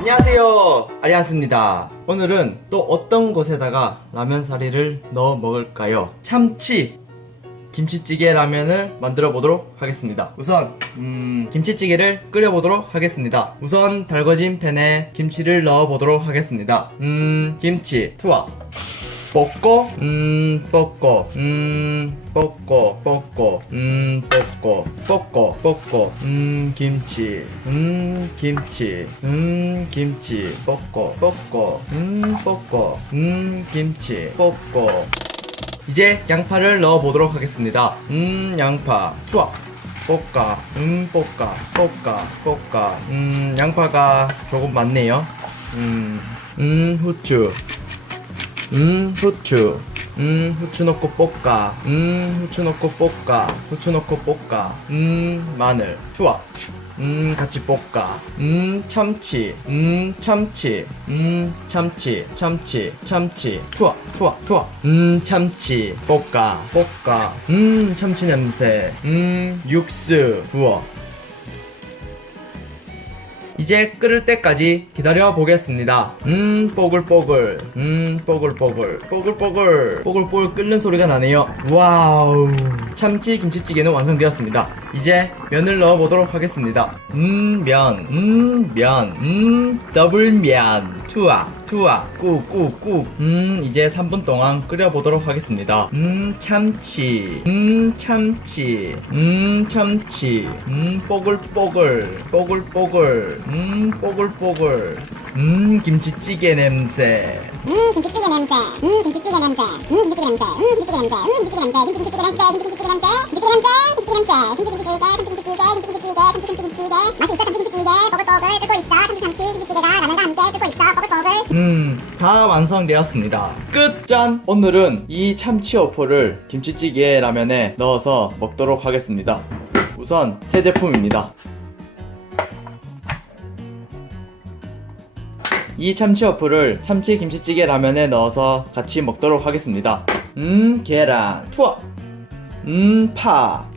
안녕하세요. 아리안스입니다. 오늘은 또 어떤 곳에다가 라면 사리를 넣어 먹을까요? 참치 김치찌개 라면을 만들어 보도록 하겠습니다. 우선 음, 김치찌개를 끓여 보도록 하겠습니다. 우선 달궈진 팬에 김치를 넣어 보도록 하겠습니다. 음 김치 투하 볶고 음 볶고 음 볶고 볶고 음 볶고 볶고 볶고 음 김치. 음 김치. 음 김치. 볶고 볶고 음 볶고 음 김치. 볶고 이제 양파를 넣어 보도록 하겠습니다. 음 양파. 투하. 볶아. 음 볶아. 볶아 볶아. 음 양파가 조금 많네요. 음, 음 후추 음 후추. 음 후추 넣고 볶아. 음 후추 넣고 볶아. 후추 넣고 볶아. 음 마늘. 투하 음 같이 볶아. 음 참치. 음 참치. 음 참치. 참치. 참치. 투하 투하 투하 음 참치. 볶아 볶아. 음 참치 냄새. 음 육수. 부어 이제 끓을 때까지 기다려 보겠습니다. 음, 뽀글뽀글. 음, 뽀글뽀글. 뽀글뽀글. 뽀글뽀글 끓는 소리가 나네요. 와우. 참치 김치찌개는 완성되었습니다. 이제 면을 넣어 보도록 하겠습니다. 음, 면. 음, 면. 음, 더블 면. 투아. 투아. 꾹, 꾹, 꾹. 음, 이제 3분 동안 끓여 보도록 하겠습니다. 음, 참치. 음, 참치. 음, 참치. 음, 뽀글뽀글. 뽀글뽀글. 음, 뽀글뽀글. 음, 김치찌개 냄새. 음 김치찌개 냄새 음 김치찌개 냄새 음 김치찌개 냄새 음 김치찌개 냄새 음 김치찌개 냄새 김치 김치찌개 냄새 김치 김치찌개 냄새 김치찌개 냄새 김치찌개 냄새 김치 김치찌개 김치 김치찌개 김치 김치찌개 김치 김치찌개 참치 김치찌개 음, 다 완성되었습니다. 끝! 짠! 오늘은 이 참치 어포를 김치찌개 라면에 넣어서 먹도록 하겠습니다. 우선 새 제품입니다. 이 참치 어플을 참치 김치찌개 라면에 넣어서 같이 먹도록 하겠습니다. 음, 계란, 투어, 음, 파,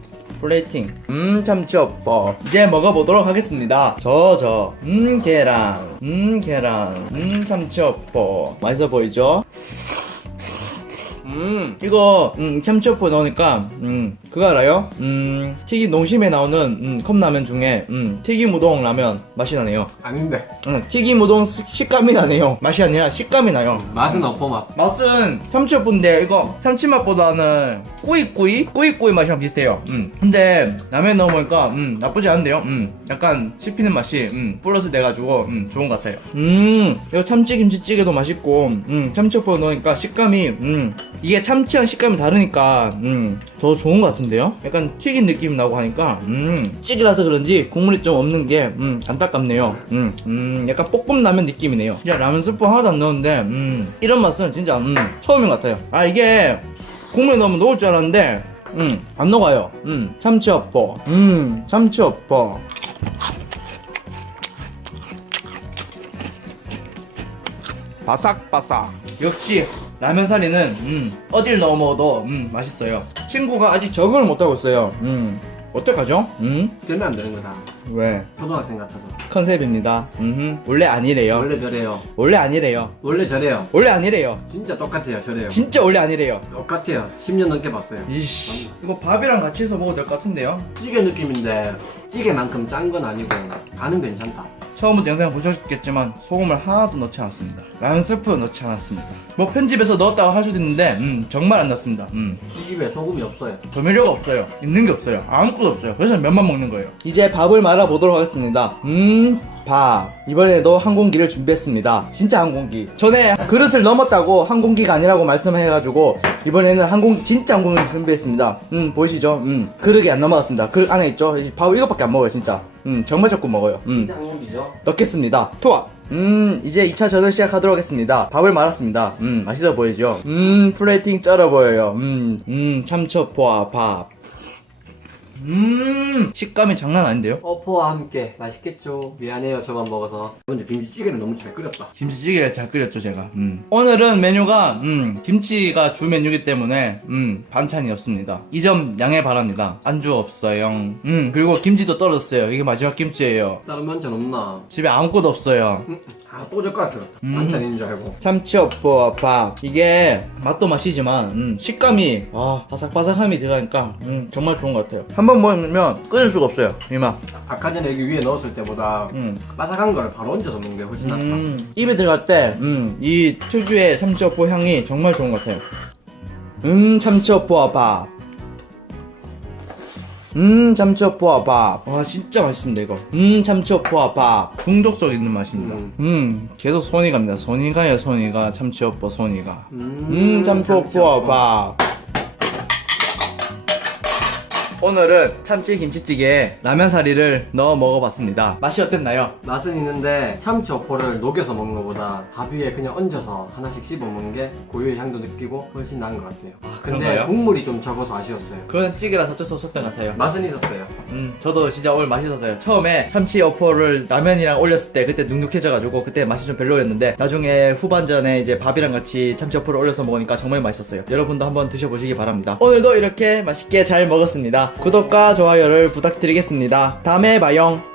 플레이팅, 음, 참치 어퍼. 이제 먹어보도록 하겠습니다. 저, 저, 음, 계란, 음, 계란, 음, 참치 어퍼. 맛있어 보이죠? 음, 이거, 음, 참치어포 넣으니까, 음, 그거 알아요? 음, 튀김 농심에 나오는, 음, 컵라면 중에, 음, 튀김 우동 라면 맛이 나네요. 아닌데 음, 튀김 우동 식- 식감이 나네요. 맛이 아니라 식감이 나요. 맛은 없고 맛 맛은 참치어포인데, 이거 참치 맛보다는 꾸이꾸이? 꾸이꾸이 맛이랑 비슷해요. 음, 근데, 라면 넣어보니까, 음, 나쁘지 않은데요? 음, 약간 씹히는 맛이, 음, 플러스 돼 가지고, 음, 좋은 것 같아요. 음, 이거 참치 김치찌개도 맛있고, 음, 참치어포 넣으니까 식감이, 음, 이게 참치랑 식감이 다르니까 음, 더 좋은 것 같은데 요? 약간 튀긴 느낌 나고 하니까 음, 찌개라서 그런지 국물이 좀 없는 게 음, 안타깝네요. 음, 음, 약간 볶음라면 느낌이네요. 진짜 라면 스프 하나도 안 넣었는데 음, 이런 맛은 진짜 음, 처음인 것 같아요. 아 이게 국물에 넣으면 녹을 줄 알았는데 음, 안 녹아요. 음, 참치어포. 음, 참치어포. 바삭바삭 역시 라면 사리는 음, 어딜 넣어 먹어도 음, 맛있어요. 친구가 아직 적응을 못하고 있어요. 음, 어떡하죠? 음? 되면 안 되는 거다. 왜? 초등학생 같아서 컨셉입니다. 음흠. 원래 아니래요. 원래 저래요. 원래 아니래요. 원래 저래요. 원래 아니래요. 진짜 똑같아요 저래요. 진짜 원래 아니래요. 똑같아요. 10년 넘게 봤어요. 이씨. 이거 밥이랑 같이 해서 먹어도 될 것 같은데요? 찌개 느낌인데 찌개만큼 짠 건 아니고 간은 괜찮다 처음부터 영상을 보셨겠지만 소금을 하나도 넣지 않았습니다 라면 스프 넣지 않았습니다 뭐 편집에서 넣었다고 할 수도 있는데 음, 정말 안 넣습니다 음. 이 집에 소금이 없어요 조미료가 없어요. 있는 게 없어요. 아무것도 없어요. 그래서 면만 먹는 거예요. 이제 밥을 말아 보도록 하겠습니다. 음, 밥. 이번에도 한 공기를 준비했습니다. 진짜 한 공기. 전에 그릇을 넘었다고 한 공기가 아니라고 말씀해가지고 이번에는 한 공기, 진짜 한 공기 준비했습니다. 음, 보이시죠? 음, 그릇이 안 넘어갔습니다. 그릇 안에 있죠? 이밥 이것밖에 안 먹어요, 진짜. 음, 정말 조금 먹어요. 음. 진짜 한국이죠 넣겠습니다. 투하. 음, 이제 2차 전을 시작하도록 하겠습니다. 밥을 말았습니다. 음, 맛있어 보이죠? 음, 플레이팅 쩔어 보여요. 음, 음, 참치포와 밥. 음 식감이 장난 아닌데요? 어포와 함께 맛있겠죠. 미안해요 저만 먹어서. 근데 김치찌개는 너무 잘 끓였다. 김치찌개를 잘 끓였죠 제가 음. 오늘은 메뉴가 음, 김치가 주 메뉴이기 때문에 음, 반찬이 없습니다 이 점 양해 바랍니다 안주 없어요 음 그리고 김치도 떨어졌어요 이게 마지막 김치예요 다른 반찬 없나? 집에 아무것도 없어요 음, 아 또 젓가락 들었다. 음. 반찬인 줄 알고. 참치어뽀밥 이게 맛도 맛이지만 음, 식감이 와 바삭바삭함이 들어가니까 음, 정말 좋은 것 같아요 한번 먹으면 끊을 수가 없어요 이 맛 아까 전에 여기 위에 넣었을 때보다 음. 바삭한 거를 바로 얹어서 먹는 게 훨씬 낫다. 음, 입에 들어갈 때, 음, 이 특유의 참치어포 향이 정말 좋은 것 같아요. 음, 참치어포와 밥. 음, 참치어포와 밥. 와, 진짜 맛있습니다, 이거. 음, 참치어포와 밥. 중독성 있는 맛입니다. 음. 음, 계속 손이 갑니다. 손이 가요, 손이 가. 참치어포, 손이 가. 음, 음, 참치어포와 밥. 오늘은 참치 김치찌개에 라면 사리를 넣어 먹어봤습니다. 맛이 어땠나요? 맛은 있는데 참치 어포를 녹여서 먹는 것보다 밥 위에 그냥 얹어서 하나씩 씹어 먹는 게 고유의 향도 느끼고 훨씬 나은 것 같아요. 아, 근데 그런가요? 국물이 좀 적어서 아쉬웠어요. 그건 찌개라서 어쩔 수 없었던 것 같아요. 맛은 있었어요. 음, 저도 진짜 오늘 맛있었어요. 처음에 참치 어포를 라면이랑 올렸을 때 그때 눅눅해져가지고 그때 맛이 좀 별로였는데 나중에 후반전에 이제 밥이랑 같이 참치 어포를 올려서 먹으니까 정말 맛있었어요. 여러분도 한번 드셔보시기 바랍니다. 오늘도 이렇게 맛있게 잘 먹었습니다. 구독과 좋아요를 부탁드리겠습니다. 다음에 봐요.